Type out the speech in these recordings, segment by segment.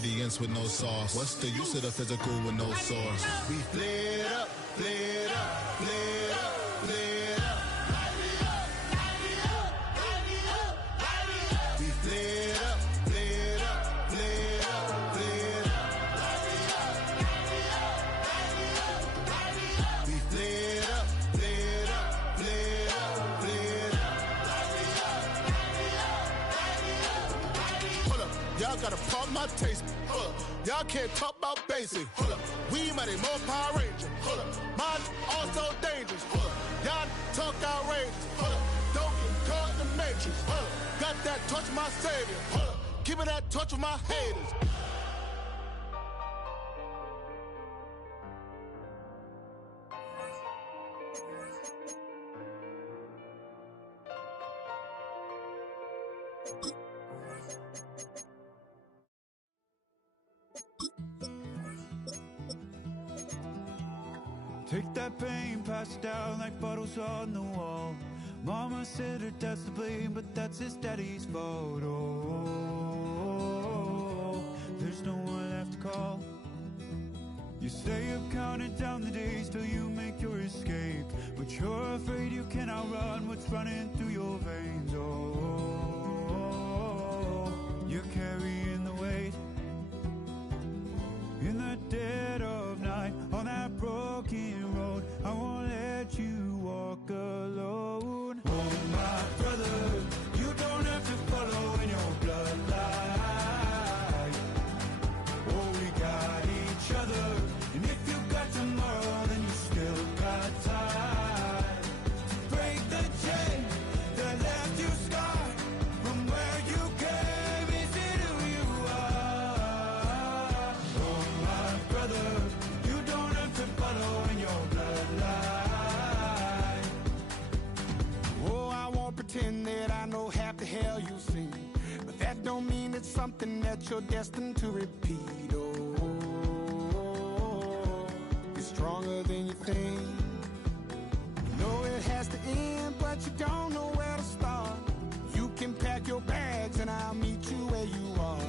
ingredients with no sauce. What's the use of the physical with no source? We flared up, flared up, flared up, flared up. We flared up, flared up, flared up, flared up. We flared up, flared up, flared up, flared up. Hold up, y'all gotta pump my taste. Hold up, y'all can't talk about basic. Hold up, we mighty more Power Ranger. Hold up, mine also dangerous. Hold up, y'all talk outrageous. Hold up, don't get caught in the matrix. Hold up, got that touch of my savior. Hold up, keeping that touch with my haters. Take that pain, pass it down like bottles on the wall. Mama said her dad's to blame, but that's his daddy's fault. Oh, there's no one left to call. You stay up counting down the days till you make your escape, but you're afraid you cannot run what's running through your veins. Oh, you're carrying the weight in the dead of night on that broken road. I won't let you walk alone. Oh, my brother, you don't have to follow in your bloodline. Oh, we got each other, and if you got tomorrow, then you still got time to break the chain that left you scarred from where you came. Is it who you are? Oh, my brother, you don't have to follow in your bloodline. Oh, I won't pretend that I know half the hell you've seen, but that don't mean it's something that you're destined to repeat. Oh, it's stronger than you think. You know it has to end, but you don't know where to start. You can pack your bags and I'll meet you where you are.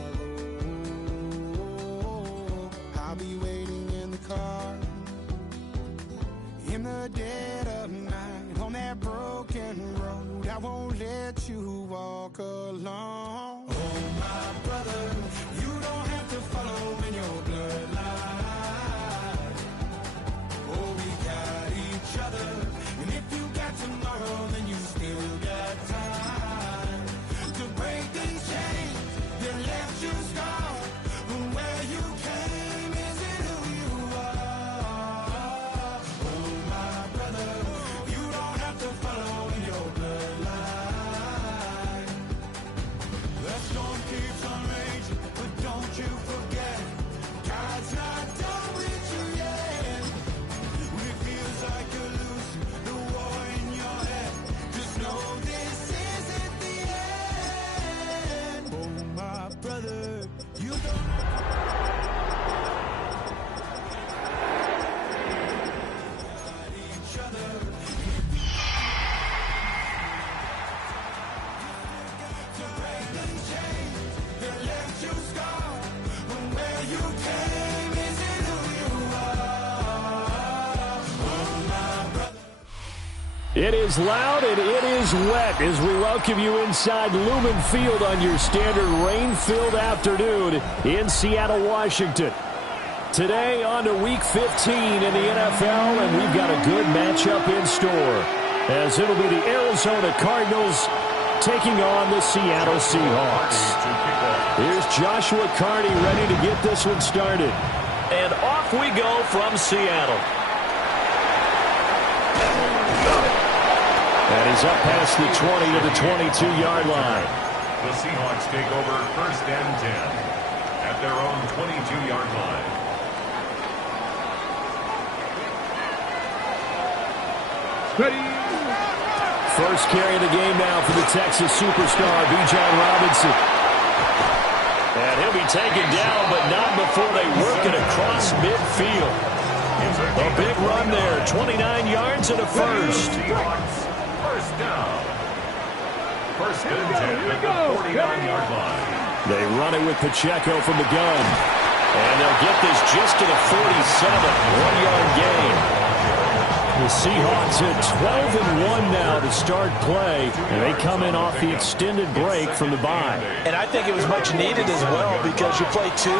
Oh, I'll be waiting in the car in the dead of night on that broken road. I won't let you walk alone. Oh, my brother, you don't have to follow in your bloodline. Oh, we got each other, and if you got tomorrow, then you still got time to break these chains that left you scarred from where you came. Is it who you are? Oh, my brother, you don't have to follow in your bloodline. That storm keeps on raging, but don't you forget, God's not done with you yet. When it feels like you're losing the war in your head, just know this isn't the end. Oh, my brother, you don't have to each other. To break the chains that left you scarred from where you came. Is it who you are? Oh, my brother. It is loud and it is wet as we welcome you inside Lumen Field on your standard rain-filled afternoon in Seattle, Washington. Today on to Week 15 in the NFL, and we've got a good matchup in store, as it'll be the Arizona Cardinals taking on the Seattle Seahawks. Here's Joshua Carney ready to get this one started. And off we go from Seattle. And he's up past the 20 to the 22-yard line. The Seahawks take over 1st and 10 at their own 22-yard line. Ready. First carry of the game now for the Texas superstar, Bijan Robinson. And he'll be taken down, but not before they work it across midfield. A big run there, 29 yards and a first. First down. 1st and 10 at the 49-yard line. They run it with Pacheco from the gun. And they'll get this just to the 47, 1-yard gain. The Seahawks at 12-1 now to start play, and they come in off the extended break from the bye. And I think it was much needed as well because you play 2.5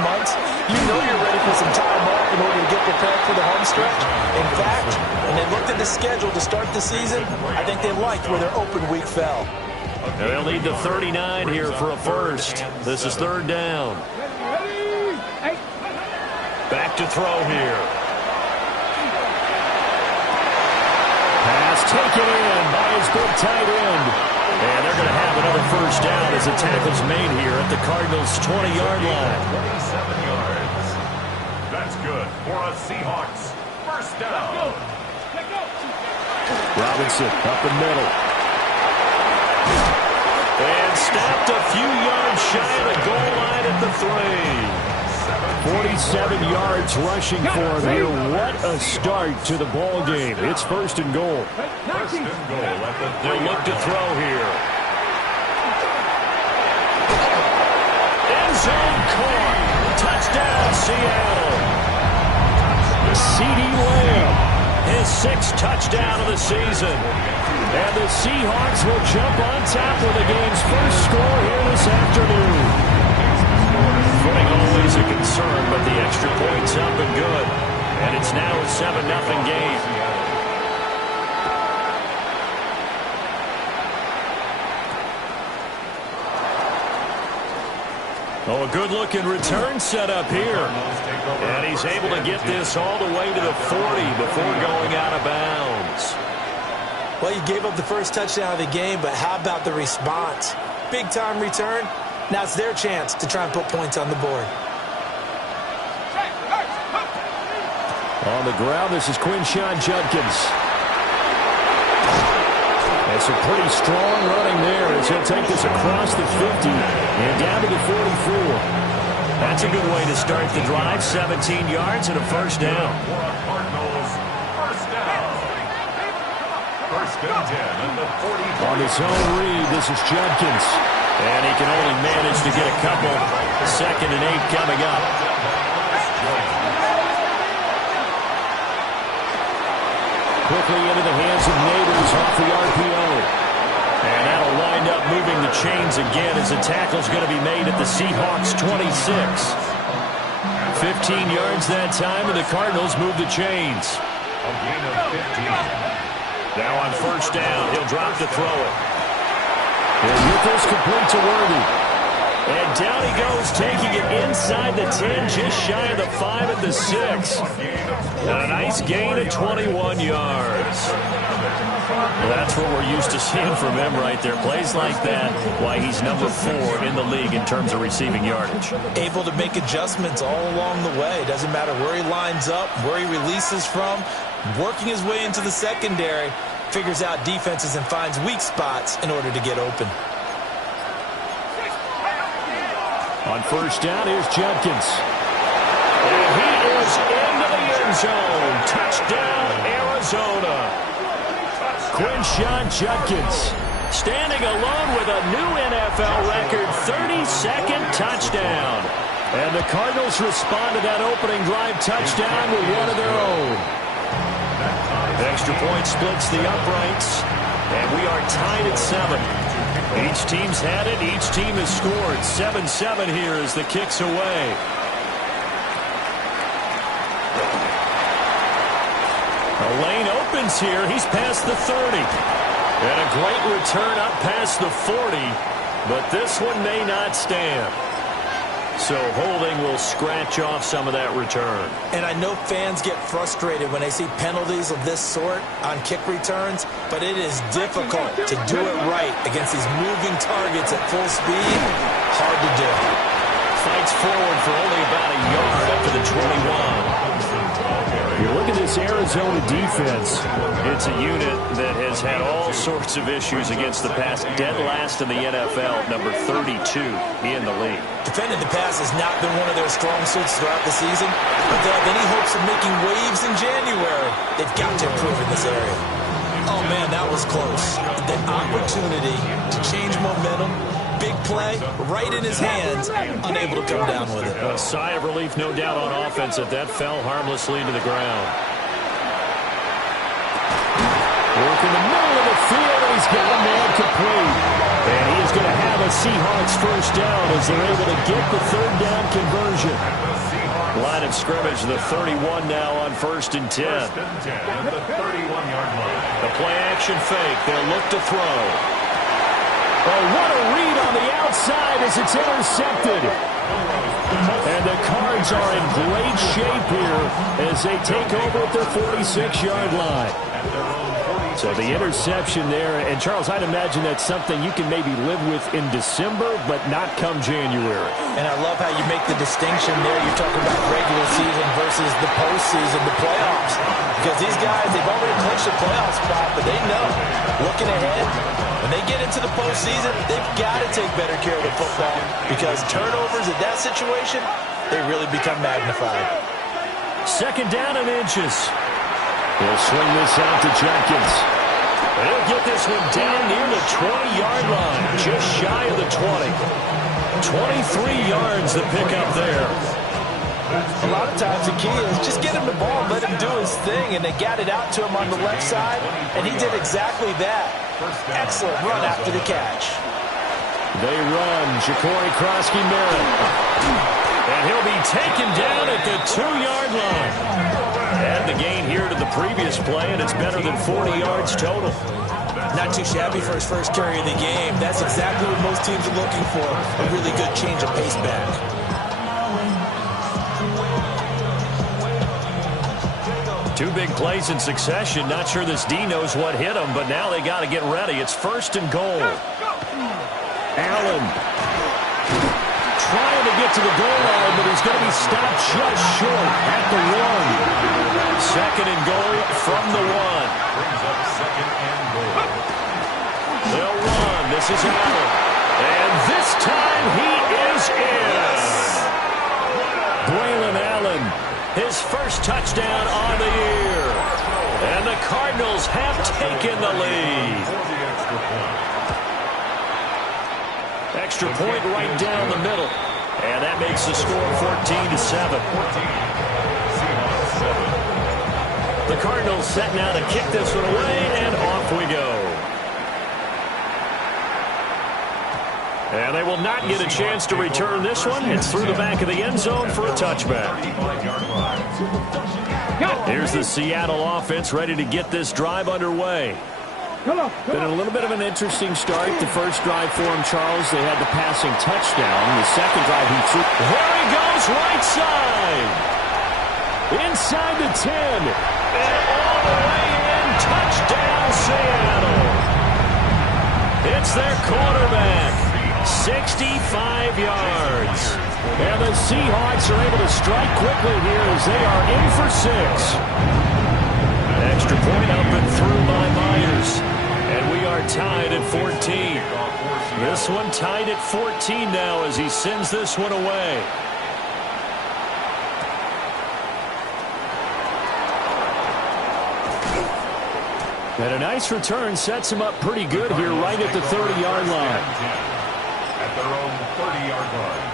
months. You know you're ready for some time off in order to get prepared for the home stretch. In fact, when they looked at the schedule to start the season, I think they liked where their open week fell. And they'll need the 39 here for a first. This is third down. Back to throw here. Pass taken in by his big tight end. And they're going to have another first down as the tackle's made here at the Cardinals' 20-yard line. 27 yards. That's good for a Seahawks first down. Robinson up the middle. And stopped a few yards shy of the goal line at the 3. 47 yards rushing for him here. What a start to the ball game. It's first and goal. First and goal at the 3. They'll look to throw here. End zone caught. Touchdown, Seattle. CeeDee Lamb, his 6th touchdown of the season. And the Seahawks will jump on top with the game's first score here this afternoon. Footing always a concern, but the extra point's up and good. And it's now a 7-0 game. Oh, a good-looking return set up here. And he's able to get this all the way to the 40 before going out of bounds. Well, you gave up the first touchdown of the game, but how about the response? Big-time return. Now it's their chance to try and put points on the board. On the ground, this is Quinshawn Judkins. And some pretty strong running there as he'll take this across the 50 and down to the 44. That's a good way to start the drive. 17 yards and a first down. First and 10 at the 40. On his own read, this is Judkins. And he can only manage to get a couple. 2nd and 8 coming up. Quickly into the hands of Neighbors off the RPO. And that'll wind up moving the chains again as the tackle's going to be made at the Seahawks' 26. 15 yards that time, and the Cardinals move the chains. A gain of 15. Now on first down, he'll drop to throw it. He'll get this complete to Worthy. And down he goes, taking it inside the 10, just shy of the 5 at the 6. And a nice gain of 21 yards. Well, that's what we're used to seeing from him right there. Plays like that, why he's number 4 in the league in terms of receiving yardage. Able to make adjustments all along the way. Doesn't matter where he lines up, where he releases from. Working his way into the secondary, figures out defenses and finds weak spots in order to get open. On first down, here's Judkins. And he is into the end zone. Touchdown, Arizona. Quinshawn Judkins standing alone with a new NFL record 32nd touchdown. And the Cardinals respond to that opening drive touchdown with one of their own. Extra point splits the uprights, and we are tied at 7. Each team's had it. Each team has scored. 7-7 here as the kick's away. A lane opens here. He's past the 30. And a great return up past the 40. But this one may not stand. So holding will scratch off some of that return. And I know fans get frustrated when they see penalties of this sort on kick returns, but it is difficult to do it right against these moving targets at full speed. Hard to do. Fights forward for only about a yard up to the 21. You look at this Arizona defense. It's a unit that has had all sorts of issues against the pass. Dead last in the NFL, number 32 in the league. Defending the pass has not been one of their strong suits throughout the season. If they have any hopes of making waves in January, they've got to improve in this area. Oh, man, that was close. The opportunity to change momentum, big play right in his hands, unable to come down with it. A sigh of relief, no doubt, on offense that fell harmlessly to the ground. Work in the middle of the field, and he's got a man complete. And he is going to have a Seahawks first down as they're able to get the third down conversion. Line of scrimmage, the 31 now on 1st and 10. First and 10 at the 31-yard line. The play-action fake. They'll look to throw. Oh, what a read on the outside as it's intercepted. And the Cards are in great shape here as they take over at their 46-yard line. So the interception there, and Charles, I'd imagine that's something you can maybe live with in December, but not come January. And I love how you make the distinction there. You're talking about regular season versus the postseason, the playoffs. Because these guys, they've already clinched a playoff spot, but they know, looking ahead, when they get into the postseason, they've got to take better care of the football because turnovers in that situation, they really become magnified. Second down and inches. He'll swing this out to Jenkins. He'll get this one down near the 20-yard line, just shy of the 20. 23 yards the pickup there. A lot of times the key is just get him the ball, let him do his thing, and they got it out to him on the left side, and he did exactly that. Excellent run after the catch. They run. Ja'Cory Krosky-Merritt. And he'll be taken down at the 2-yard line. And the gain here to the previous play, and it's better than 40 yards total. Not too shabby for his first carry of the game. That's exactly what most teams are looking for, a really good change of pace back. Two big plays in succession. Not sure this D knows what hit him, but now they got to get ready. It's 1st and goal. Allen trying to get to the goal line, but he's going to be stopped just short at the 1. 2nd and goal from the 1. Brings up 2nd and goal. They'll run. This is Allen. And this time he is in. Braylon Allen, his first touchdown on the year. And the Cardinals have taken the lead. Extra point right down the middle. And that makes the score 14-7. The Cardinals set now to kick this one away, and off we go. And they will not get a chance to return this one. It's through the back of the end zone for a touchback. Here's the Seattle offense ready to get this drive underway. Been a little bit of an interesting start. The first drive for him, Charles, they had the passing touchdown. The second drive he threw. There he goes, right side. Inside the 10. And all the way in. Touchdown, Seattle. It's their quarterback. 65 yards. And the Seahawks are able to strike quickly here as they are in for 6. Extra point up and through by Myers. And we are tied at 14. This one tied at 14 now as he sends this one away. And a nice return sets him up pretty good here right at the 30-yard line. At their own 30-yard line.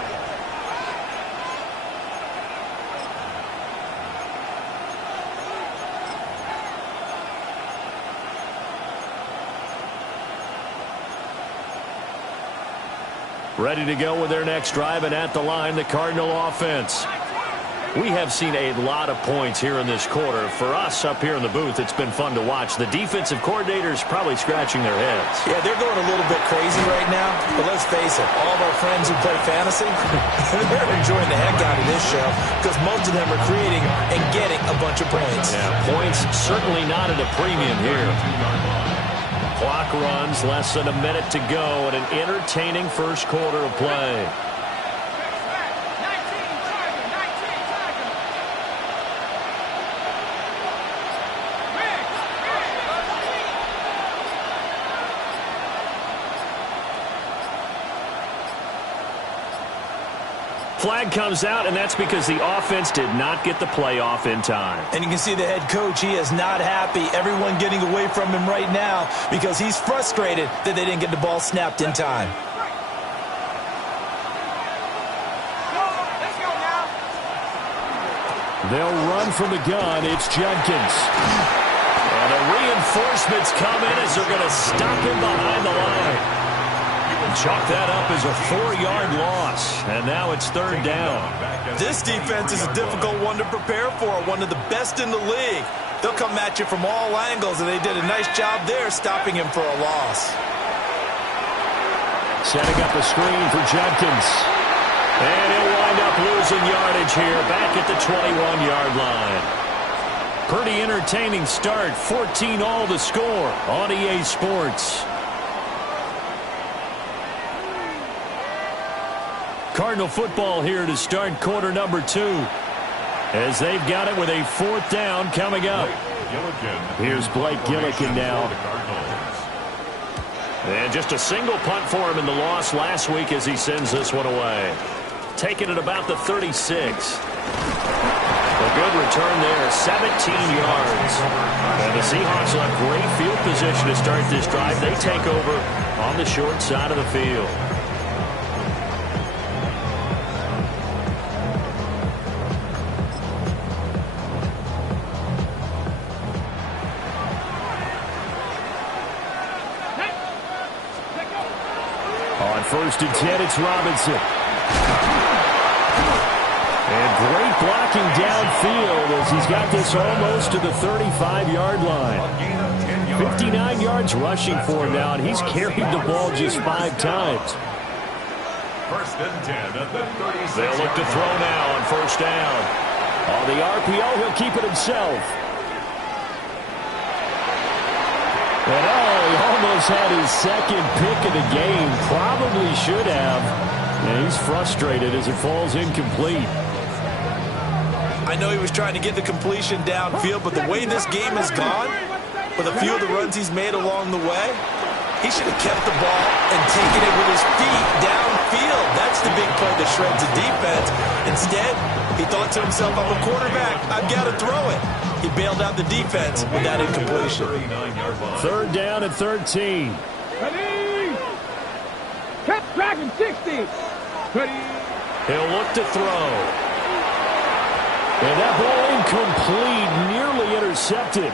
Ready to go with their next drive, and at the line, the Cardinal offense. We have seen a lot of points here in this quarter. For us up here in the booth, it's been fun to watch. The defensive coordinators probably scratching their heads. Yeah, they're going a little bit crazy right now, but let's face it, all of our friends who play fantasy, they're enjoying the heck out of this show because most of them are creating and getting a bunch of points. Yeah, points certainly not at a premium here. Clock runs, less than a minute to go, and an entertaining first quarter of play. Flag comes out, and that's because the offense did not get the play off in time. And you can see the head coach, he is not happy. Everyone getting away from him right now because he's frustrated that they didn't get the ball snapped in time. They'll run from the gun. It's Judkins. And the reinforcements come in as they're going to stop him behind the line. Chalk that up as a 4-yard loss. And now it's third down. This defense is a difficult one to prepare for, one of the best in the league. They'll come at you from all angles, and they did a nice job there stopping him for a loss. Setting up a screen for Judkins. And he'll wind up losing yardage here back at the 21-yard line. Pretty entertaining start. 14-all the score on EA Sports. Cardinal football here to start quarter number 2. As they've got it with a 4th down coming up. Here's Blake Gillikin now. And just a single punt for him in the loss last week as he sends this one away. Taking it about the 36. A good return there, 17 yards. And the Seahawks will have great field position to start this drive. They take over on the short side of the field. On 1st and 10, it's Robinson. And great blocking downfield as he's got this almost to the 35-yard line. 59 yards rushing for him now, and he's carried the ball just 5 times. 1st and 10 at the 36. They'll look to throw now on 1st down. On the RPO, he'll keep it himself. And he almost had his 2nd pick of the game. Probably should have. And he's frustrated as it falls incomplete. I know he was trying to get the completion downfield, but the way this game has gone, with a few of the runs he's made along the way, he should have kept the ball and taken it with his feet downfield. That's the big play that shreds the defense. Instead, he thought to himself, I'm a quarterback, I've got to throw it. He bailed out the defense with that incompletion. 3rd down and 13. Ready? Kept dragging 60. Ready? He'll look to throw. And that ball incomplete, nearly intercepted.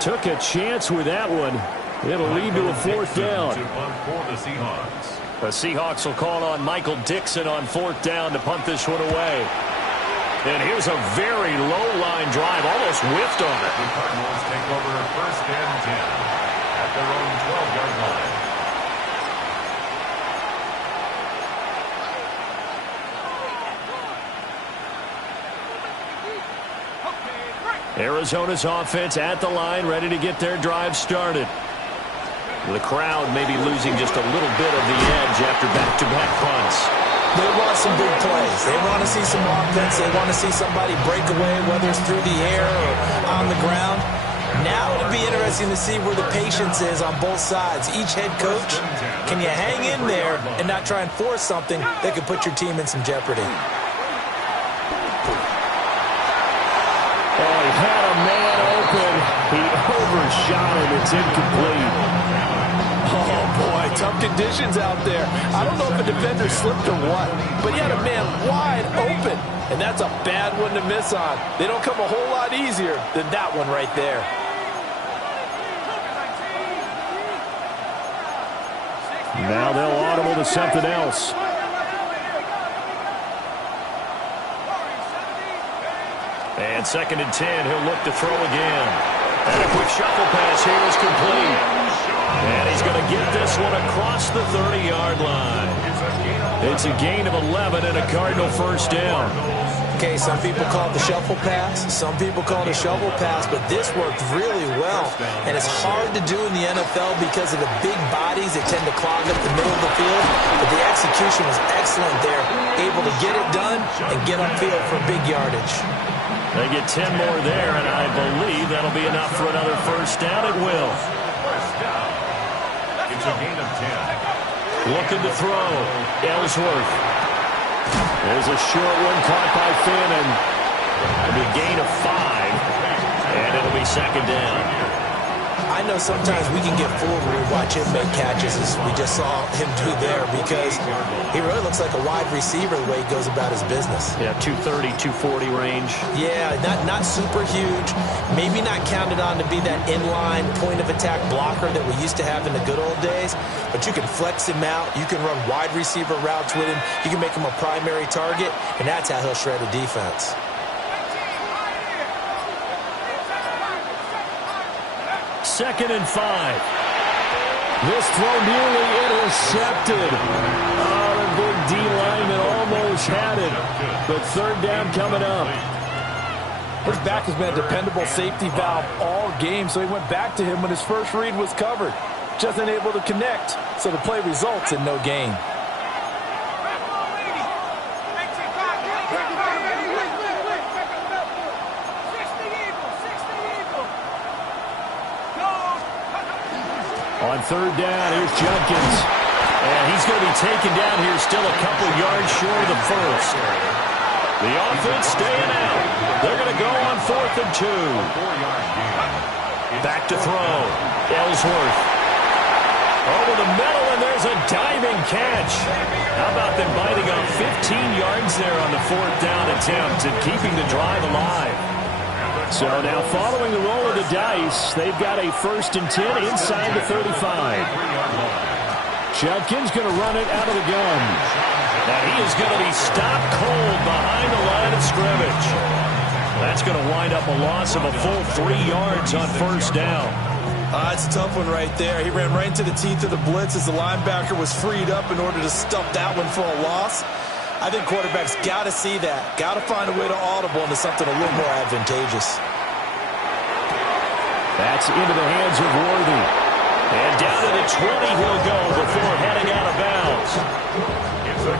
Took a chance with that one. It'll lead to a 4th down. The Seahawks will call on Michael Dixon on 4th down to punt this one away. And here's a very low-line drive, almost whiffed on it. The Cardinals take over 1st and 10 at their own 12-yard line. Arizona's offense at the line, ready to get their drive started. The crowd may be losing just a little bit of the edge after back-to-back punts. They want some big plays. They want to see some offense. They want to see somebody break away, whether it's through the air or on the ground. Now it'll be interesting to see where the patience is on both sides. Each head coach, can you hang in there and not try and force something that could put your team in some jeopardy? Oh, he had a man open. He overshot him. It's incomplete. Oh, boy, tough conditions out there. I don't know if a defender slipped or what, but he had a man wide open, and that's a bad one to miss on. They don't come a whole lot easier than that one right there. Now they'll audible to something else. And 2nd and 10, he'll look to throw again. And a quick shuffle pass here is complete. And he's going to get this one across the 30-yard line. It's a gain of 11 and a Cardinal 1st down. Okay, some people call it the shuffle pass. Some people call it a shovel pass, but this worked really well. And it's hard to do in the NFL because of the big bodies that tend to clog up the middle of the field. But the execution was excellent there. Able to get it done and get upfield for big yardage. They get 10 more there, and I believe that'll be enough for another 1st down. It will. It's a gain of 10. Looking to throw. Ellsworth. There's a short one caught by Fannin. It'll be a gain of 5, and it'll be 2nd down. I know sometimes we can get fooled when we watch him make catches, as we just saw him do there, because he really looks like a wide receiver the way he goes about his business. Yeah, 230, 240 range. Yeah, not super huge. Maybe not counted on to be that inline point-of-attack blocker that we used to have in the good old days, but you can flex him out. You can run wide receiver routes with him. You can make him a primary target, and that's how he'll shred a defense. Second and 5. This throw nearly intercepted. Oh, the big D lineman almost had it. But third down coming up. His back has been a dependable safety valve all game, so he went back to him when his first read was covered. Just unable to connect, so the play results in no gain. On third down, here's Judkins. And he's going to be taken down here still a couple yards short of the first. The offense staying out. They're going to go on 4th and 2. Back to throw. Ellsworth. Over the middle, and there's a diving catch. How about them biting off 15 yards there on the 4th down attempt and keeping the drive alive? So now following the roll of the dice, they've got a 1st and 10 inside the 35. Judkins going to run it out of the gun. Now he is going to be stopped cold behind the line of scrimmage. That's going to wind up a loss of a full 3 yards on 1st down. It's a tough one right there. He ran right into the teeth of the blitz as the linebacker was freed up in order to stuff that one for a loss. I think quarterbacks got to see that. Got to find a way to audible into something a little more advantageous. That's into the hands of Worthy. And down to the 20 he'll go before heading out of bounds.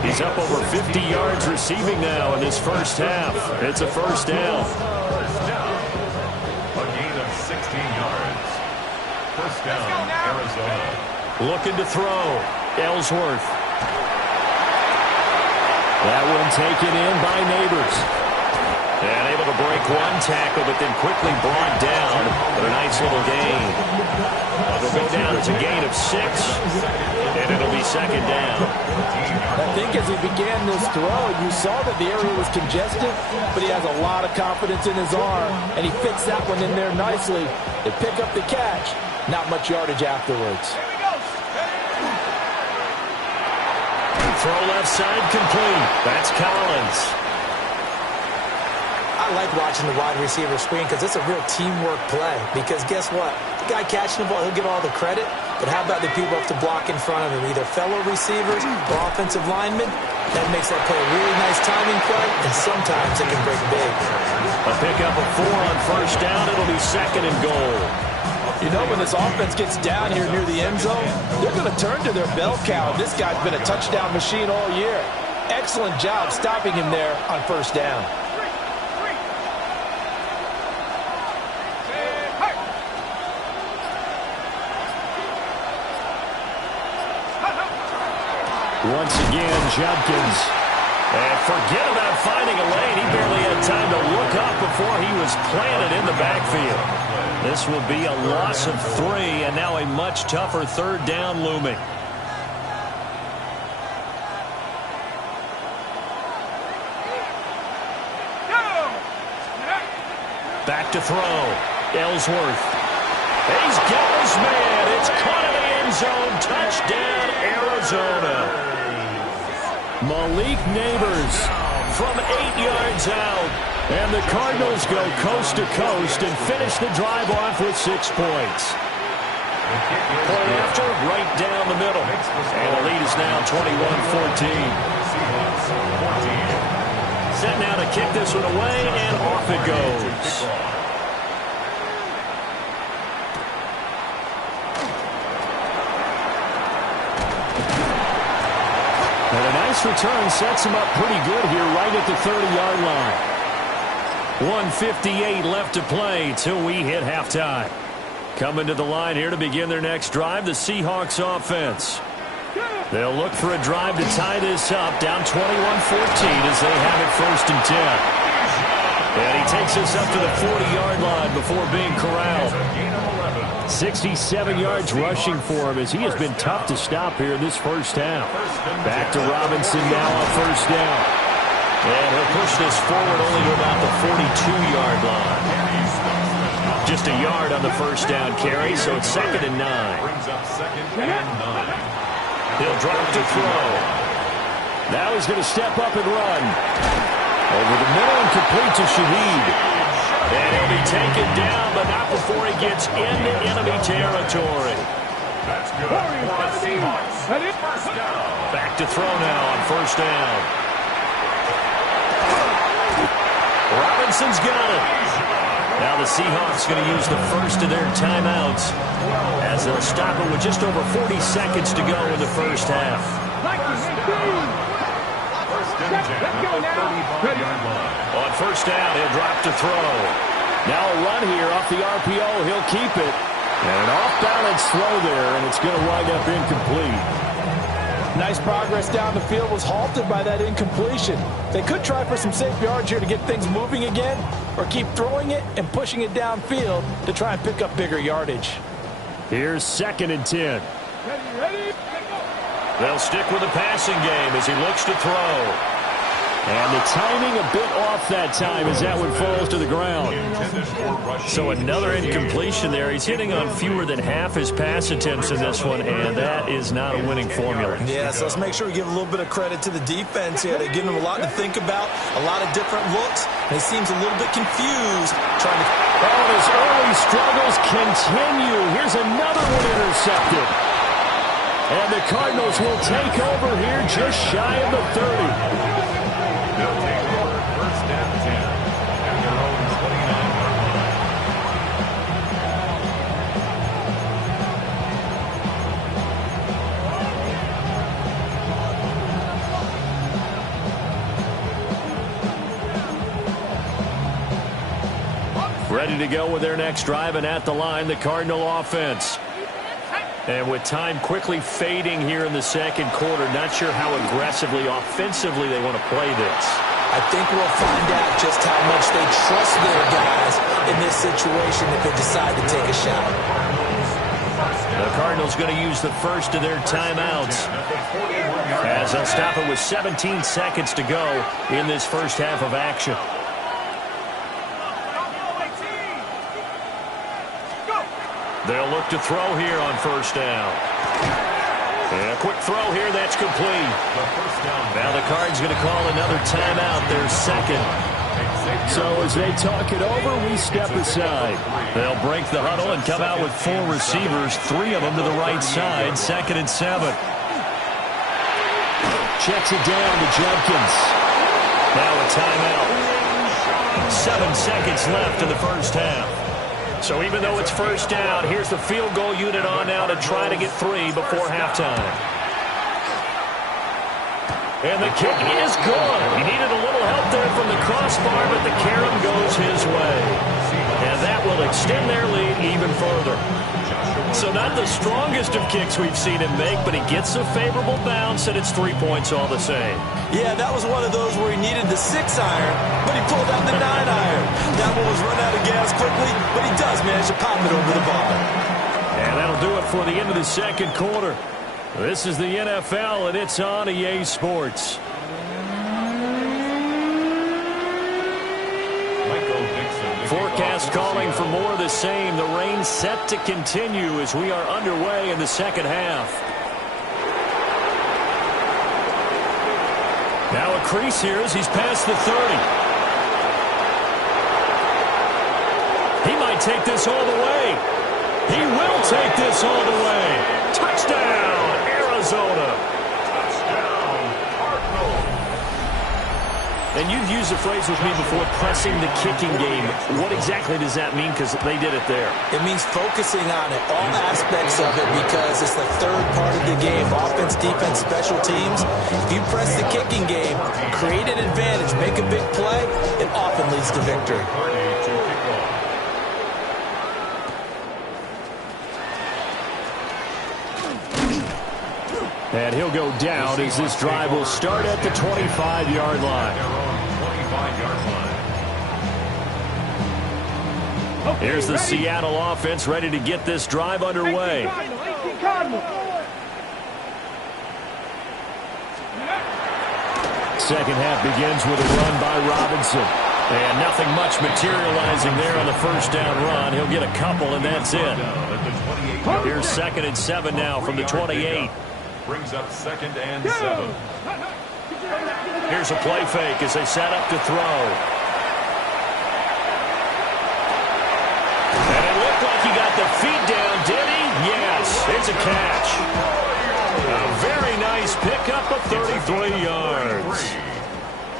He's up over 50 yards receiving now in this first half. It's a 1st down. A gain of 16 yards. 1st down, Arizona. Looking to throw. Ellsworth. That one taken in by Neighbors. And able to break one tackle, but then quickly brought down. But a nice little gain. It'll go down as a gain of 6. And it'll be 2nd down. I think as he began this throw, you saw that the area was congested, but he has a lot of confidence in his arm, and he fits that one in there nicely. They pick up the catch. Not much yardage afterwards. Throw left side complete. That's Collins. I like watching the wide receiver screen because it's a real teamwork play. Because guess what? The guy catching the ball, he'll get all the credit. But how about the people up to block in front of him? Either fellow receivers or offensive linemen. That makes that play a really nice timing play, and sometimes it can break big. A pickup of 4 on 1st down. It'll be 2nd and goal. You know, when this offense gets down here near the end zone, they're going to turn to their bell cow. This guy's been a touchdown machine all year. Excellent job stopping him there on 1st down. Once again, Judkins. And forget about finding a lane. He barely had time to look up before he was planted in the backfield. This will be a loss of 3, and now a much tougher 3rd down looming. Back to throw. Ellsworth. He's got his man. It's caught in the end zone. Touchdown, Arizona. Malik Neighbors from 8 yards out. And the Cardinals go coast to coast and finish the drive off with 6 points. Point after, right down the middle. And the lead is now 21-14. Set now to kick this one away, and off it goes. And a nice return sets him up pretty good here right at the 30-yard line. 1:58 left to play till we hit halftime. Coming to the line here to begin their next drive, the Seahawks offense. They'll look for a drive to tie this up, down 21-14 as they have it 1st and 10. And he takes us up to the 40-yard line before being corralled. 67 yards rushing for him as he has been tough to stop here in this first half. Back to Robinson now on first down. And he'll push this forward only to about the 42-yard line. Just a yard on the first down carry, so it's 2nd and 9. He'll drop to throw. Now he's going to step up and run. Over the middle and complete to Shaheed. And he'll be taken down, but not before he gets into enemy territory. That's good for the Seahawks. First down. Back to throw now on first down. Robinson's got it. Now the Seahawks going to use the first of their timeouts as they'll stop it with just over 40 seconds to go in the first half. On first down, he'll drop to throw. Now a run here off the RPO. He'll keep it. And an off-balance throw there, and it's going to wind up incomplete. Nice progress down the field, was halted by that incompletion. They could try for some safe yards here to get things moving again, or keep throwing it and pushing it downfield to try and pick up bigger yardage. Here's 2nd and 10. Ready? They'll stick with the passing game as he looks to throw. And the timing a bit off that time as that one falls to the ground. So another incompletion there. He's hitting on fewer than half his pass attempts in this one, and that is not a winning formula. Yeah, so let's make sure we give a little bit of credit to the defense here. They're giving him a lot to think about, a lot of different looks, and he seems a little bit confused trying to... Oh, his early struggles continue. Here's another one intercepted. And the Cardinals will take over here just shy of the 30. They'll take over first and 10 at their own 29-yard line. Ready to go with their next drive, and at the line, the Cardinal offense. And with time quickly fading here in the second quarter, not sure how aggressively, offensively they want to play this. I think we'll find out just how much they trust their guys in this situation if they decide to take a shot. The Cardinals going to use the first of their timeouts as they'll stop it with 17 seconds to go in this first half of action. They'll look to throw here on first down. And a quick throw here, that's complete. Now the Cards going to call another timeout, their second. So as they talk it over, we step aside. They'll break the huddle and come out with 4 receivers, 3 of them to the right side, 2nd and 7. Checks it down to Jenkins. Now a timeout. 7 seconds left in the first half. So even though it's first down, here's the field goal unit on now to try to get 3 before halftime. And the kick is good. He needed a little help there from the crossbar, but the carom goes his way. And that will extend their lead even further. So not the strongest of kicks we've seen him make, but he gets a favorable bounce, and it's 3 points all the same. Yeah, that was one of those where he needed the 6-iron, but he pulled out the 9-iron. That one was run out of gas quickly, but he does manage to pop it over the bar. And that'll do it for the end of the second quarter. This is the NFL, and it's on EA Sports. Forecast calling for more of the same. The rain set to continue as we are underway in the second half. Now a crease here as he's past the 30. He might take this all the way. He will take this all the way. Touchdown, Arizona. And you've used the phrase with me before, pressing the kicking game. What exactly does that mean? Because they did it there. It means focusing on it, all aspects of it, because it's the third part of the game, offense, defense, special teams. If you press the kicking game, create an advantage, make a big play, it often leads to victory. And he'll go down as this drive will start at the 25-yard line. Here's the Seattle offense ready to get this drive underway. Second half begins with a run by Robinson. And nothing much materializing there on the first down run. He'll get a couple, and that's it. Here's 2nd and 7 now from the 28. Brings up 2nd and 7. Here's a play fake as they set up to throw. And it looked like he got the feet down, did he? Yes, it's a catch. A very nice pickup of 33 yards.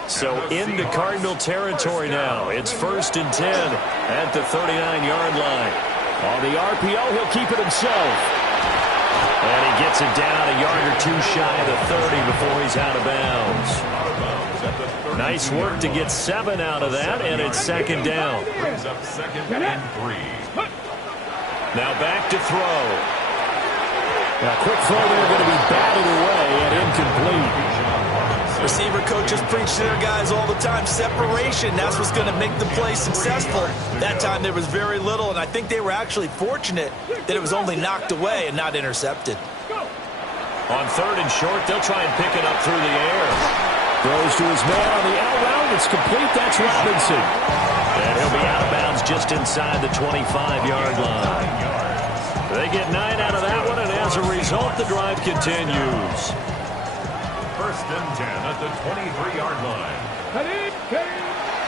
So into Cardinal territory now. It's 1st and 10 at the 39-yard line. On the RPO, he'll keep it himself. And he gets it down a yard or two shy of the 30 before he's out of bounds. Nice work to get 7 out of that, and it's 2nd down. Brings up 2nd and 3. Now back to throw. A quick throw there going to be batted away and incomplete. Receiver coaches preach to their guys all the time. Separation, that's what's going to make the play successful. That time there was very little, and I think they were actually fortunate that it was only knocked away and not intercepted. On 3rd and short, they'll try and pick it up through the air. Throws to his man on the L route. It's complete. That's Robinson. And he'll be out of bounds just inside the 25-yard line. They get 9 out of that one, and as a result, the drive continues. 1st and 10 at the 23-yard line.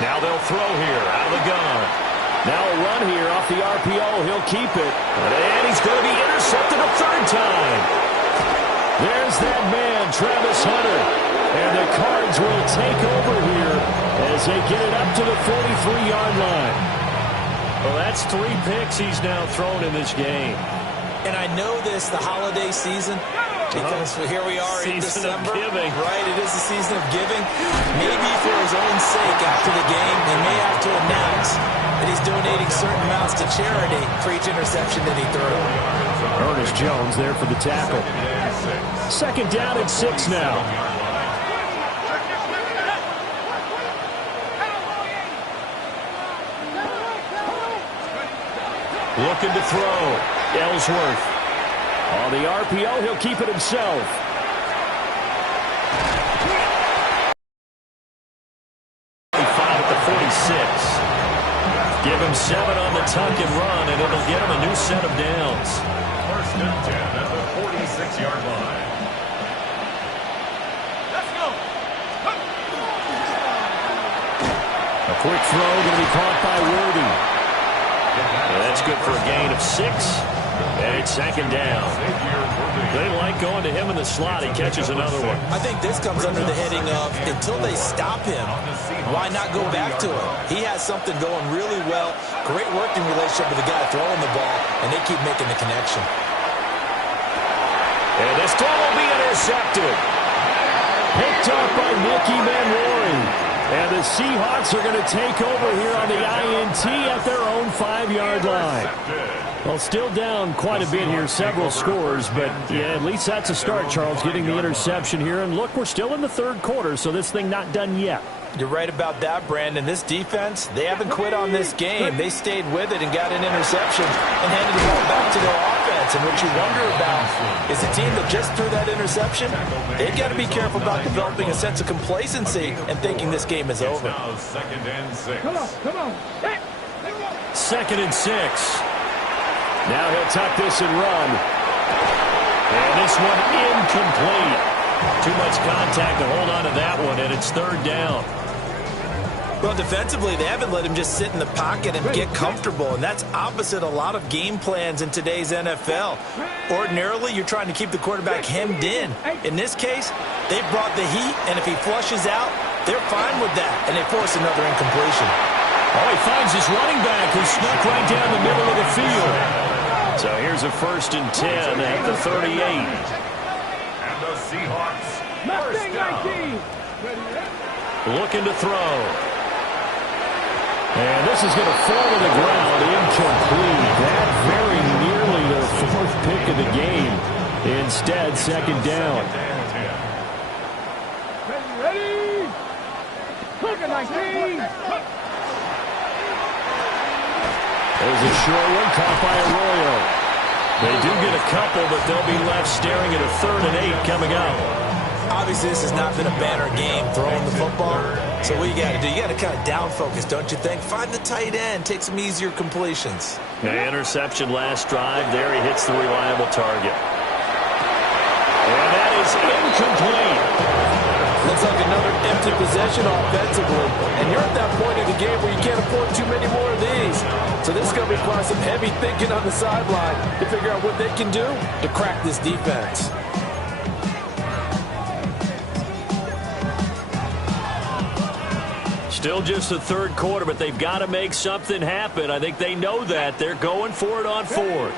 Now they'll throw here out of the gun. Now a run here off the RPO. He'll keep it. And he's going to be intercepted a 3rd time. There's that man, Travis Hunter. And the Cards will take over here as they get it up to the 43-yard line. Well, that's 3 picks he's now thrown in this game. And I know this, the holiday season, because here we are in December. Right, it is the season of giving. Maybe for his own sake after the game, he may have to announce that he's donating certain amounts to charity for each interception that he threw. Ernest Jones there for the tackle. 2nd down and 6 now. Looking to throw. Ellsworth. On the RPO, he'll keep it himself. At the 46. Give him 7 on the tuck and run, and it'll get him a new set of downs. 1st and 10 at the 46-yard line. Let's go. A quick throw going to be caught by Worthy. Yeah, that's good for a gain of 6. And it's 2nd down. They like going to him in the slot. He catches another one. I think this comes under the heading of until they stop him, why not go back to him? He has something going really well. Great working relationship with the guy throwing the ball, and they keep making the connection. And this throw will be intercepted. Picked up by Nicky Manwari. And the Seahawks are going to take over here on the INT at their own 5-yard line. Well, still down quite a bit here, several scores, but yeah, at least that's a start, Charles, getting the interception here. And look, we're still in the 3rd quarter, so this thing not done yet. You're right about that, Brandon. This defense, they haven't quit on this game. They stayed with it and got an interception and handed the ball back to their offense. And what you wonder about is a team that just threw that interception, they've got to be careful about developing a sense of complacency and thinking this game is over. Now 2nd and 6. Come on. 2nd and 6. Now he'll tuck this and run. And this one incomplete. Too much contact to hold on to that one, and it's 3rd down. Well, defensively, they haven't let him just sit in the pocket and get comfortable, and that's opposite a lot of game plans in today's NFL. Ordinarily, you're trying to keep the quarterback hemmed in. In this case, they brought the heat, and if he flushes out, they're fine with that, and they force another incompletion. Oh, he finds his running back who snuck right down the middle of the field. So here's a 1st and 10 at the 38. And the Seahawks, 1st down. Looking to throw. And this is going to fall to the ground, incomplete. That very nearly their 4th pick of the game. Instead, 2nd down. Ready? Cook it, 19. There's a short one caught by Arroyo. They do get a couple, but they'll be left staring at a 3rd and 8 coming up. Obviously, this has not been a banner game throwing the football. So what you got to do, you got to kind of down focus, don't you think? Find the tight end, take some easier completions. The interception last drive. There he hits the reliable target. And that is incomplete. Looks like another empty possession offensively. And you're at that point in the game where you can't afford too many more of these. So this is going to require some heavy thinking on the sideline to figure out what they can do to crack this defense. Still just the 3rd quarter, but they've got to make something happen. I think they know that. They're going for it on 4th.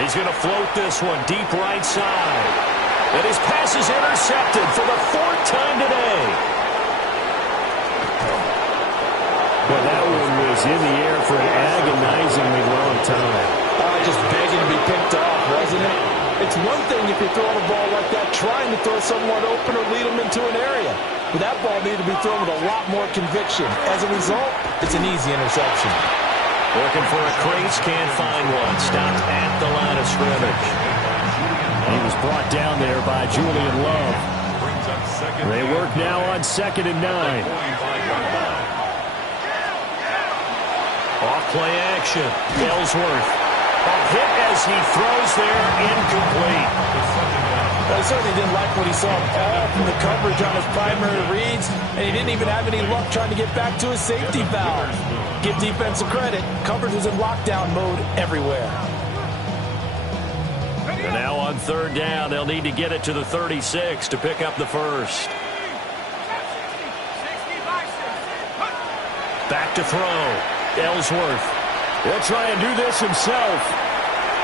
He's going to float this one deep right side. And his pass is intercepted for the 4th time today. Well, that one was in the air for an agonizingly long time. Just begging to be picked off, wasn't it? It's one thing if you're throwing a ball like that, trying to throw someone open or lead them into an area. But that ball needed to be thrown with a lot more conviction. As a result, it's an easy interception. Looking for a crease, can't find one. Stopped at the line of scrimmage. He was brought down there by Julian Love. They work now on 2nd and 9. Off play action. Ellsworth. A hit as he throws there, incomplete. Well, he certainly didn't like what he saw all from the coverage on his primary reads, and he didn't even have any luck trying to get back to his safety valve. Give defensive credit. Coverage was in lockdown mode everywhere. And now on 3rd down, they'll need to get it to the 36 to pick up the 1st. Back to throw. Ellsworth. He'll try and do this himself.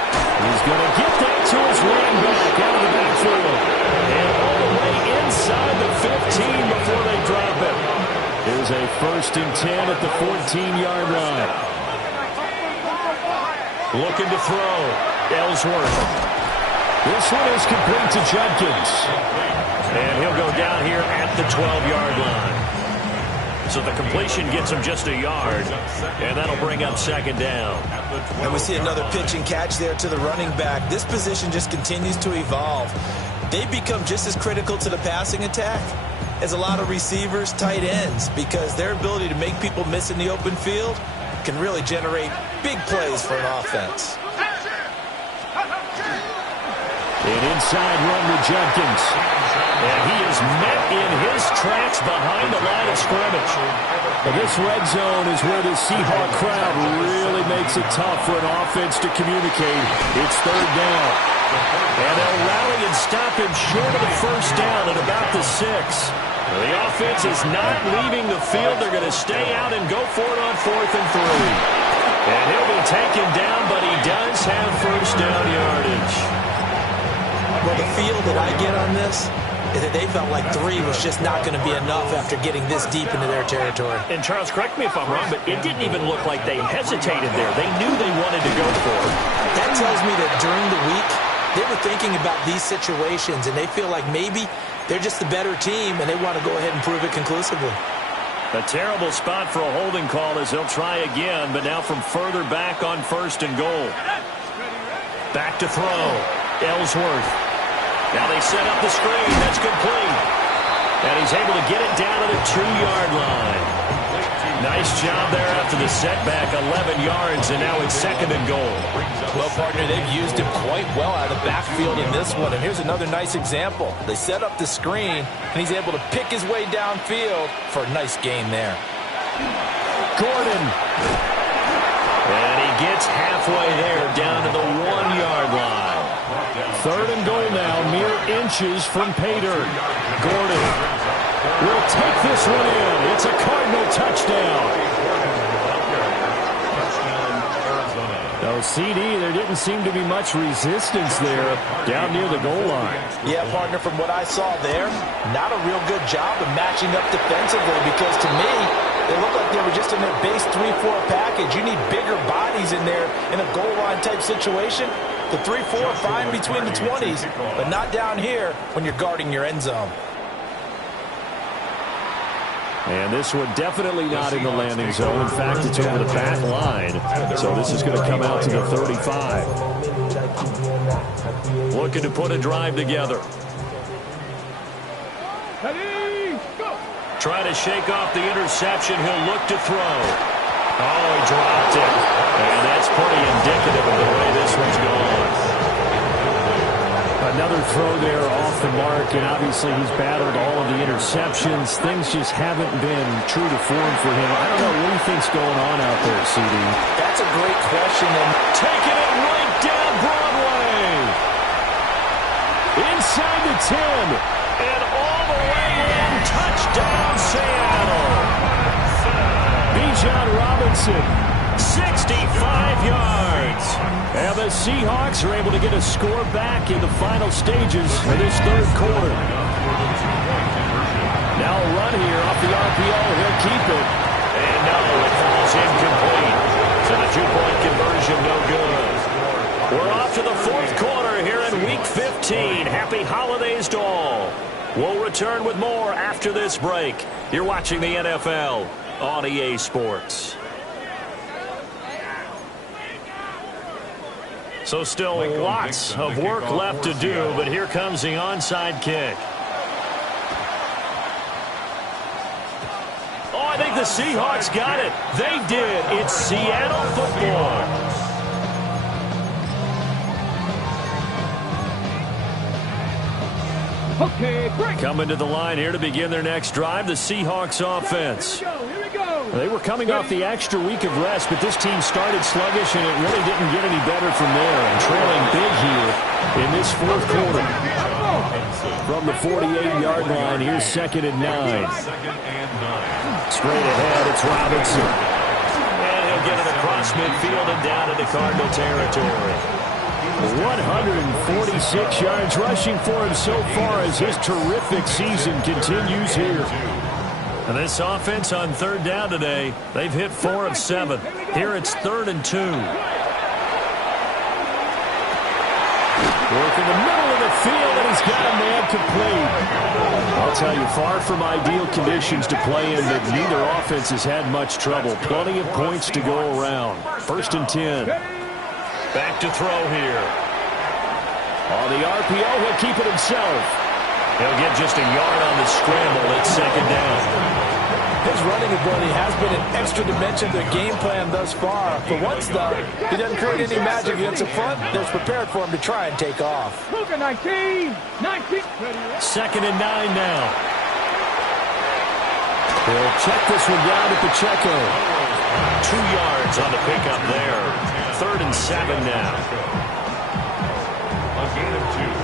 He's going to get that to his running back out of the backfield. And all the way inside the 15 before they drop it. Here's a 1st and 10 at the 14-yard line. Looking to throw. Ellsworth. This one is complete to Judkins. And he'll go down here at the 12-yard line. So the completion gets him just a yard, and that'll bring up 2nd down. And we see another pitch and catch there to the running back. This position just continues to evolve. They become just as critical to the passing attack as a lot of receivers, tight ends, because their ability to make people miss in the open field can really generate big plays for an offense. An inside run with Judkins. And he is met in his tracks behind the line of scrimmage. But this red zone is where the Seahawk crowd really makes it tough for an offense to communicate. It's 3rd down. And they'll rally and stop him short of the 1st down at about the 6. The offense is not leaving the field. They're going to stay out and go for it on 4th and 3. And he'll be taken down, but he does have 1st down yardage. Well, the feel that I get on this is that they felt like 3 was just not going to be enough after getting this deep into their territory. And Charles, correct me if I'm wrong, but it didn't even look like they hesitated there. They knew they wanted to go for it. That tells me that during the week, they were thinking about these situations, and they feel like maybe they're just the better team, and they want to go ahead and prove it conclusively. A terrible spot for a holding call as they'll try again, but now from further back on 1st and goal. Back to throw. Ellsworth. Now they set up the screen. That's complete. And he's able to get it down to the 2-yard line. Nice job there after the setback. 11 yards, and now it's 2nd and goal. Well, partner, they've used him quite well out of the backfield in this one. And here's another nice example. They set up the screen, and he's able to pick his way downfield for a nice gain there. Gordon. And he gets halfway there, down to the 1-yard line. 3rd and goal now, mere inches from pay dirt. Gordon will take this one in. It's a Cardinal touchdown. No, CD, there didn't seem to be much resistance there down near the goal line. Yeah, partner, from what I saw there, not a real good job of matching up defensively because to me, they looked like they were just in their base 3-4 package. You need bigger bodies in there in a goal line type situation. The 3-4 are fine between the 20s, but not down here when you're guarding your end zone. And this one definitely not in the landing zone. In fact, it's over the back line. So this is going to come out to the 35. Looking to put a drive together. Ready, go. Try to shake off the interception. He'll look to throw. Oh, he dropped it. And that's pretty indicative of the way this one's gone. Another throw there off the mark, and obviously he's battled all of the interceptions. Things just haven't been true to form for him. I don't know what he thinks going on out there, CD. That's a great question. And taking it right down Broadway. Inside the 10. And all the way in. Touchdown, Seattle. Bijan Robinson. 65 yards. And the Seahawks are able to get a score back in the final stages of this third quarter. Now a run here off the RPO. He'll keep it. And no, it falls incomplete. So the two-point conversion no good. We're off to the fourth quarter here in Week 15. Happy holidays to all. We'll return with more after this break. You're watching the NFL on EA Sports. So still lots of work left to do, but here comes the onside kick. Oh, I think the Seahawks got it. They did. It's Seattle football. Okay, break. Coming to the line here to begin their next drive, the Seahawks offense. Here we go. They were coming off the extra week of rest, but this team started sluggish, and it really didn't get any better from there. And trailing big here in this fourth quarter. From the 48-yard line, here's 2nd and 9. Straight ahead, it's Robinson. And he'll get it across midfield and down into Cardinal territory. 146 yards rushing for him so far as his terrific season continues here. And this offense on third down today, they've hit 4 of 7. Here it's 3rd and 2. Work in the middle of the field, and he's got a man complete. I'll tell you, far from ideal conditions to play in, but neither offense has had much trouble. Plenty of points to go around. 1st and 10. Back to throw here. On the RPO, he'll keep it himself. He'll get just a yard on the scramble. It's 2nd down. his running ability has been an extra dimension to the game plan thus far. For once, though, he doesn't create any magic against the front. They're prepared for him to try and take off. 19. 2nd and 9 now. They'll check this one down to Pacheco. 2 yards on the pickup there. 3rd and 7 now.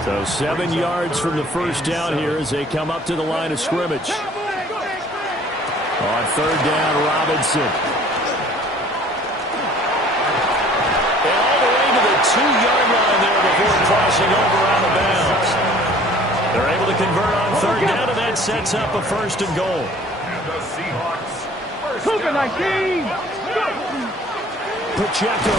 So 7 yards from the first down here as they come up to the line of scrimmage. On 3rd down, Robinson. And all the way to the 2-yard line there before crossing over out of bounds. They're able to convert on 3rd down, and that sets up a 1st and goal. The Seahawks. Cougar 19. Pacheco.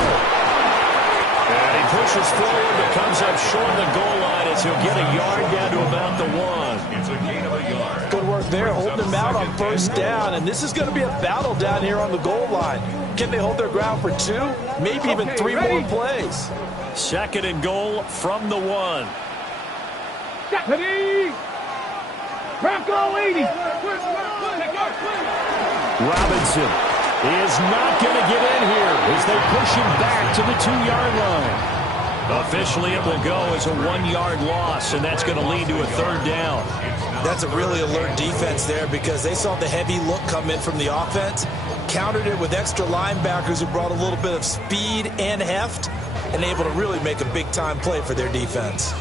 And he pushes forward, but comes up short of the goal line as he'll get a yard down to about the 1. It's a gain of a yard. Good work there, holding him out on 1st down. And this is going to be a battle down here on the goal line. Can they hold their ground for 2? Maybe even 3 more plays. 2nd and goal from the 1. Ready. Bronco 80. Robinson is not going to get in here as they push him back to the 2-yard line. Officially, it will go as a 1-yard loss, and that's going to lead to a 3rd down. That's a really alert defense there because they saw the heavy look come in from the offense, countered it with extra linebackers who brought a little bit of speed and heft, and able to really make a big-time play for their defense.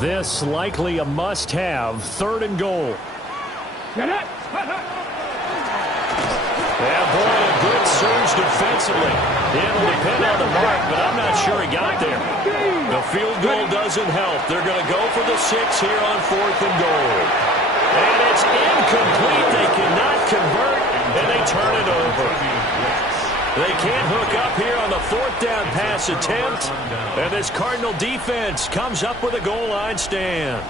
This likely a must-have, 3rd and goal. Get it. Yeah, boy, a good surge defensively. It'll depend on the mark, but I'm not sure he got there. The field goal doesn't help. They're going to go for the 6 here on 4th and goal. And it's incomplete. They cannot convert, and they turn it over. They can't hook up here on the 4th down pass attempt. And this Cardinal defense comes up with a goal line stand.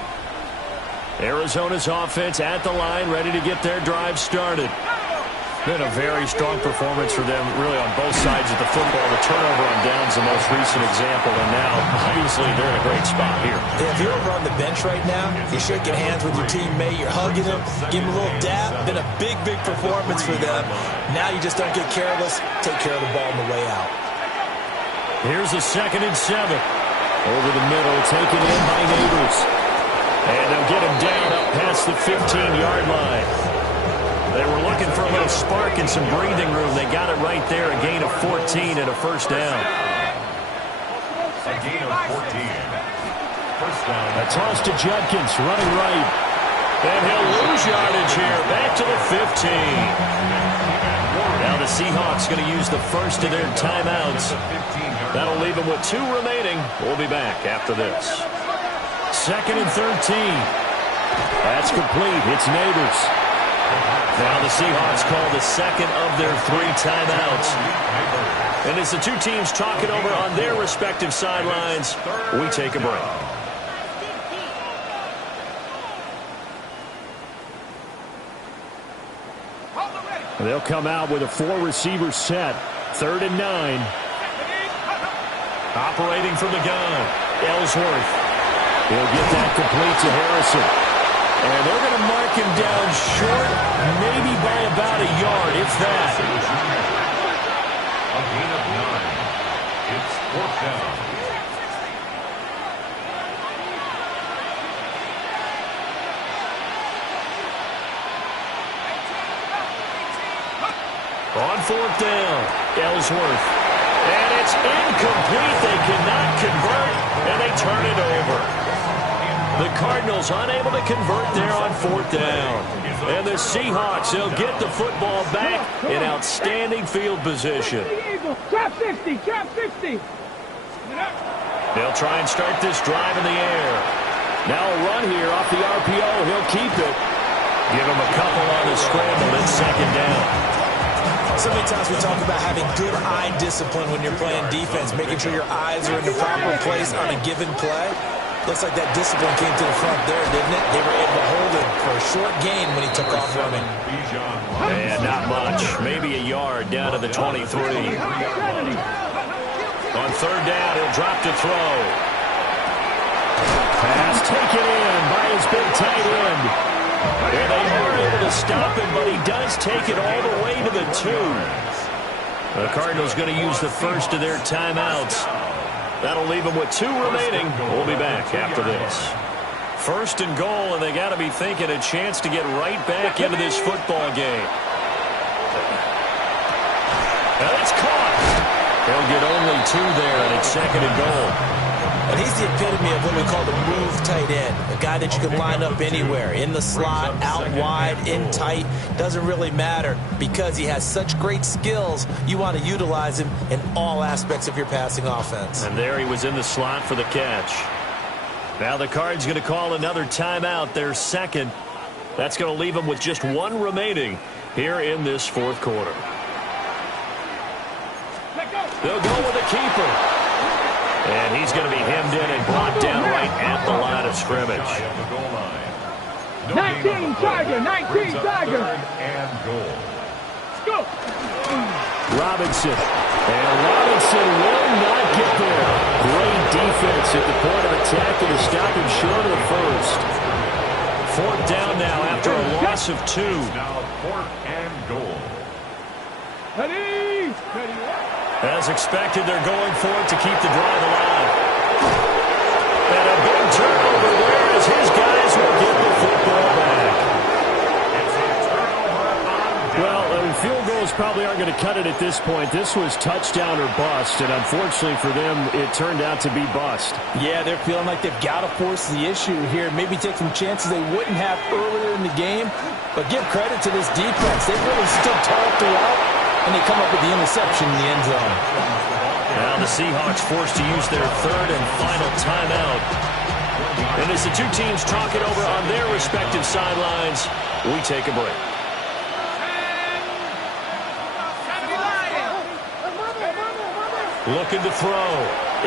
Arizona's offense at the line, ready to get their drive started. Been a very strong performance for them, really, on both sides of the football. The turnover on downs, the most recent example, and now, obviously, they're in a great spot here. Yeah, if you're over on the bench right now, you're shaking hands with your teammate, you're hugging him, give him a little dap. Been a big, big performance for them. Now you just don't get careless. Take care of the ball on the way out. Here's a 2nd and 7. Over the middle, taken in by Neighbors. And they'll get him down up past the 15-yard line. They were looking for a little spark and some breathing room. They got it right there, a gain of 14 and a first down. A gain of 14. First down. A toss to Judkins, running right. And he'll lose yardage here, back to the 15. Now the Seahawks going to use the first of their timeouts. That'll leave them with 2 remaining. We'll be back after this. 2nd and 13. That's complete. It's Neighbors. Now the Seahawks call the second of their 3 timeouts. And as the two teams talk it over on their respective sidelines, we take a break. They'll come out with a 4-receiver set. 3rd and 9. Operating from the gun, Ellsworth. He'll get that complete to Harrison. And they're going to mark him down short, maybe by about a yard, if that. A gain of 9. It's 4th down. On 4th down, Ellsworth. And it's incomplete. They cannot convert, and they turn it over. The Cardinals unable to convert there on 4th down. And the Seahawks, they'll get the football back in outstanding field position. Trap 60, trap 60. They'll try and start this drive in the air. Now a run here off the RPO. He'll keep it. Give him a couple on the scramble and 2nd down. So many times we talk about having good eye discipline when you're playing defense, making sure your eyes are in the proper place on a given play. Looks like that discipline came to the front there, didn't it? They were able to hold it for a short gain when he took off running. And not much. Maybe a yard down to the 23. On 3rd down, he'll drop to throw. Pass taken in by his big tight end. And they are able to stop him, but he does take it all the way to the 2. The Cardinals going to use the first of their timeouts. That'll leave them with 2 remaining. We'll be back after this. 1st and goal, and they got to be thinking a chance to get right back into this football game. Now that's caught. They'll get only 2 there, and it's 2nd and goal. And he's the epitome of what we call the move tight end. A guy that you can line up anywhere. In the slot, out wide, in tight. Doesn't really matter because he has such great skills. You want to utilize him in all aspects of your passing offense. And there he was in the slot for the catch. Now the Cards going to call another timeout, their 2nd. That's going to leave them with just 1 remaining here in this 4th quarter. They'll go with a keeper. And he's going to be hemmed in and brought down right at the line of scrimmage. 19 Tiger, 19 Tiger. And goal. Go. Robinson. And Robinson will not get there. Great defense at the point of attack and to stop him short of the first. 4th down now after a loss of 2. Now 4th and goal. Ready. As expected, they're going for it to keep the drive alive. And a big turnover there as his guys will get the football back. Well, field goals probably aren't going to cut it at this point. This was touchdown or bust, and unfortunately for them, it turned out to be bust. Yeah, they're feeling like they've got to force the issue here. Maybe take some chances they wouldn't have earlier in the game. But give credit to this defense. They really stood tall throughout, and they come up with the interception in the end zone. Now the Seahawks forced to use their 3rd and final timeout. And as the two teams talk it over on their respective sidelines, we take a break. Looking to throw.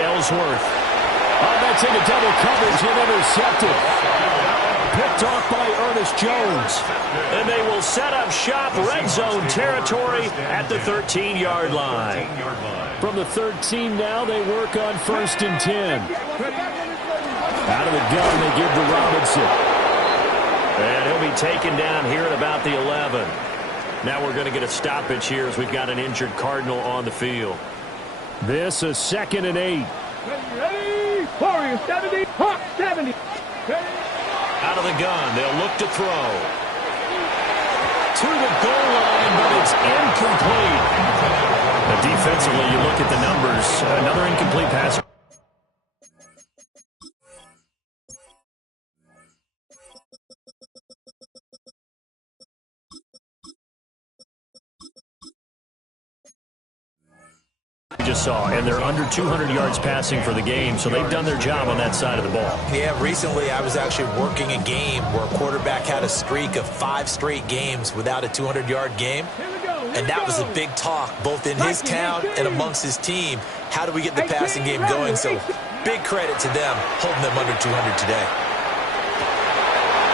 Ellsworth. Oh, that's into double coverage and intercepted. picked off by Ernest Jones. And they will set up shop, red zone territory at the 13-yard line. From the 13 now, they work on 1st and 10. Out of the gun, they give to Robinson. And he'll be taken down here at about the 11. Now we're going to get a stoppage here as we've got an injured Cardinal on the field. This is 2nd and 8. Ready? Warriors 70. Hawk 70. Out of the gun, they'll look to throw. To the goal line, but it's incomplete. Defensively, you look at the numbers. Another incomplete pass. Just saw, and they're under 200 yards passing for the game, so they've done their job on that side of the ball. Yeah, recently I was actually working a game where a quarterback had a streak of 5 straight games without a 200-yard game, and that was a big talk both in his town and amongst his team. How do we get the passing game going? So big credit to them holding them under 200 today.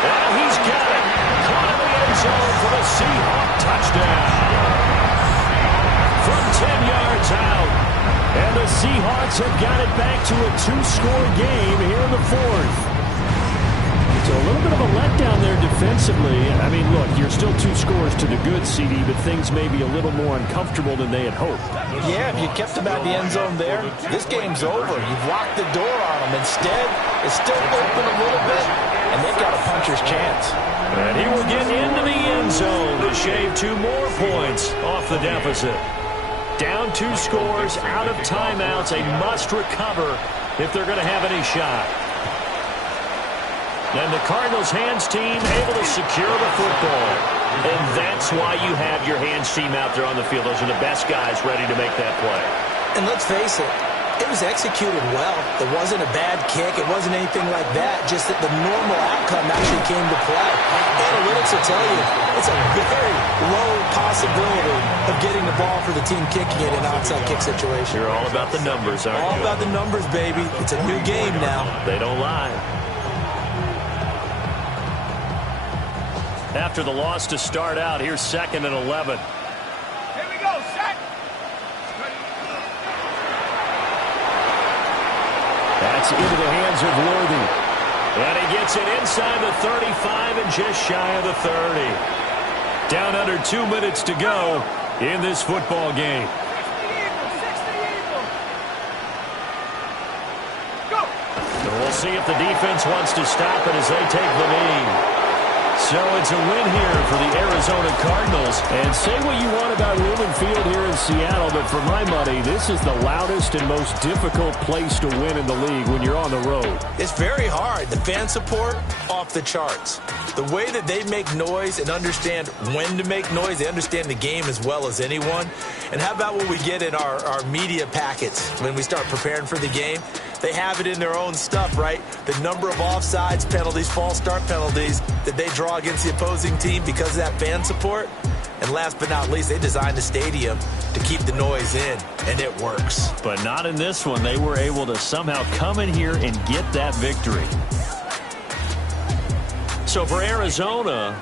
And he's got it. Caught in the end zone for the Seahawk touchdown. From 10 yards out. And the Seahawks have got it back to a 2-score game here in the 4th. So a little bit of a letdown there defensively. I mean, look, you're still 2 scores to the good, CD, but things may be a little more uncomfortable than they had hoped. Yeah, if you kept them at the end zone there, this game's over. You've locked the door on them. Instead, it's still open a little bit, and they've got a puncher's chance. And he will get into the end zone to shave 2 more points off the deficit. Down 2 scores, out of timeouts, a must recover if they're going to have any shot. And the Cardinals' hands team able to secure the football. And that's why you have your hands team out there on the field. Those are the best guys ready to make that play. And let's face it, it was executed well. It wasn't a bad kick. It wasn't anything like that. Just that the normal outcome actually came to play. Analytics will tell you it's a very low possibility of getting the ball for the team kicking it in an onside kick situation. You're all about the numbers, aren't you? All about the numbers, baby. It's a new game now. They don't lie. After the loss to start out, here's 2nd and 11. Here we go, set. That's into the hands of Worthy. And he gets it inside the 35 and just shy of the 30. Down under 2 minutes to go in this football game. 60 Eagles. Go. So we'll see if the defense wants to stop it as they take the lead. So it's a win here for the Arizona Cardinals. And say what you want about Lumen Field here in Seattle, but for my money, this is the loudest and most difficult place to win in the league when you're on the road. It's very hard. The fan support, off the charts. The way that they make noise and understand when to make noise, they understand the game as well as anyone. And how about what we get in our media packets when we start preparing for the game? They have it in their own stuff, right? The number of offsides penalties, false start penalties that they draw against the opposing team because of that fan support. And last but not least, they designed the stadium to keep the noise in, and it works. But not in this one. They were able to somehow come in here and get that victory. So for Arizona,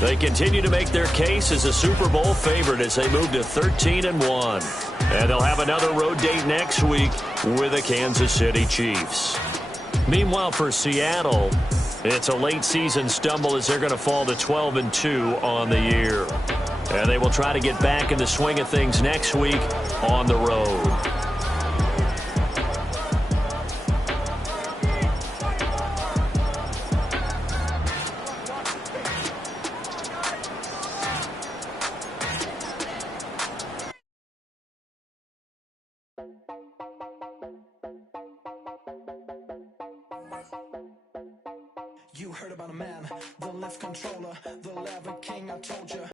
they continue to make their case as a Super Bowl favorite as they move to 13-1. And they'll have another road date next week with the Kansas City Chiefs. Meanwhile, for Seattle, it's a late season stumble as they're going to fall to 12-2 on the year. And they will try to get back in the swing of things next week on the road. You heard about a man, the lift controller, the lever king, I told you.